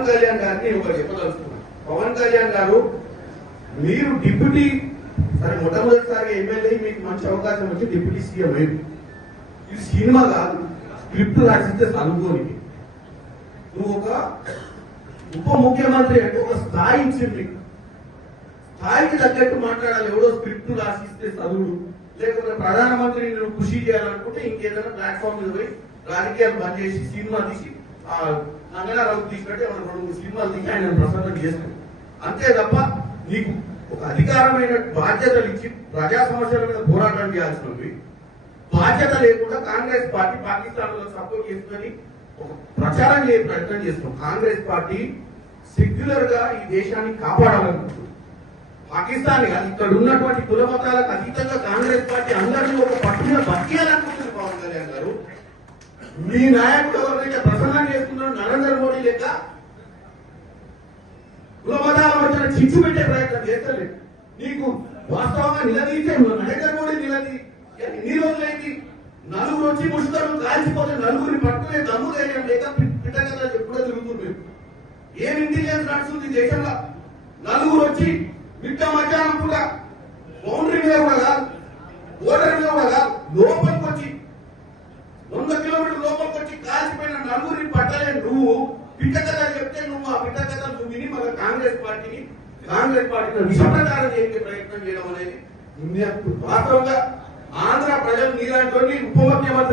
పవన్ కళ్యాణ్ గారిని ఒకటి చెప్పదలుచుకున్నాను. పవన్ కళ్యాణ్ గారు, మీరు డిప్యూటీ సరే మొట్టమొదటిసారి ఎమ్మెల్యే, మీకు మంచి అవకాశం వచ్చి డిప్యూటీ సీఎం అయింది. ఇది సినిమా కాదు, స్క్రిప్ట్ రాసిస్తే చదువుకోనికి. నువ్వు ఒక ఉప ముఖ్యమంత్రి అంటే ఒక స్థాయి ఇచ్చింది, స్థాయికి తగ్గట్టు మాట్లాడాలి. ఎవడో స్క్రిప్ట్ రాసిస్తే చదువుడు, లేకపోతే ప్రధానమంత్రిని నువ్వు కృషి చేయాలనుకుంటే ఇంకేదైనా ప్లాట్ఫామ్ మీద పోయి రాజకీయాలు బంద్ చేసి సినిమా తీసి నంగనారావు తీసినట్టే మనం 2 సినిమాలు తీసి ఆయన ప్రసన్నం చేస్తాం. అంతే తప్ప నీకు ఒక అధికారమైన బాధ్యతలు ఇచ్చి ప్రజా సమస్యల మీద పోరాటం చేయాల్సినవి బాధ్యత లేకుండా కాంగ్రెస్ పార్టీ పాకిస్తాన్ లో సపోర్ట్ చేసుకుని ఒక ప్రచారం చేసే ప్రయత్నం చేస్తున్నాం. కాంగ్రెస్ పార్టీ సెక్యులర్ గా ఈ దేశాన్ని కాపాడాలనుకుంటుంది. పాకిస్తాన్ ఇక్కడ ఉన్నటువంటి కుల మతాలకు అతీతంగా కాంగ్రెస్ పార్టీ అందరినీ ఒక పట్టున బతికేయాలనుకుంటుంది. పవన్ కళ్యాణ్ గారు, మీ నాయకుడు ఎవరైతే ప్రసన్నం చేస్తున్నారో నరేంద్ర మోడీ లెక్క కుల మతాల మధ్యన చిచ్చు పెట్టే ప్రయత్నం చేస్తలేదు. నీకు వాస్తవంగా నిలదీసే నరేంద్ర మోడీ ఎన్ని రోజులైంది? నలుగురు వచ్చి ముసుగురు కాల్చిపోతే నలుగురిని పట్టుకునే దమ్ము ధైర్యం లేక పిట్టగదా ఎప్పుడో తిరుగుతుంది. ఏం ఇంటెలిజెన్స్ నడుస్తుంది దేశంలో? నలుగురు వచ్చి మిట్ట మధ్యాహ్నం కూడా బౌండరీ మీద కూడా కాదు, ఓటర్ మీద కూడా కాదు, లోపలికి వచ్చి 100 కిలోమీటర్ల లోపలికి వచ్చి కాల్చిపోయిన నలుగురిని పట్టలే. నువ్వు పిట్టకథ చెప్తే నువ్వు ఆ పిట్టకథ నువ్వు విని మన కాంగ్రెస్ పార్టీని విషప్రచారం చేసే ప్రయత్నం చేయడం అనేది వాస్తవంగా ఆంధ్ర ప్రజలు నీలాంటి ఉప ముఖ్యమంత్రి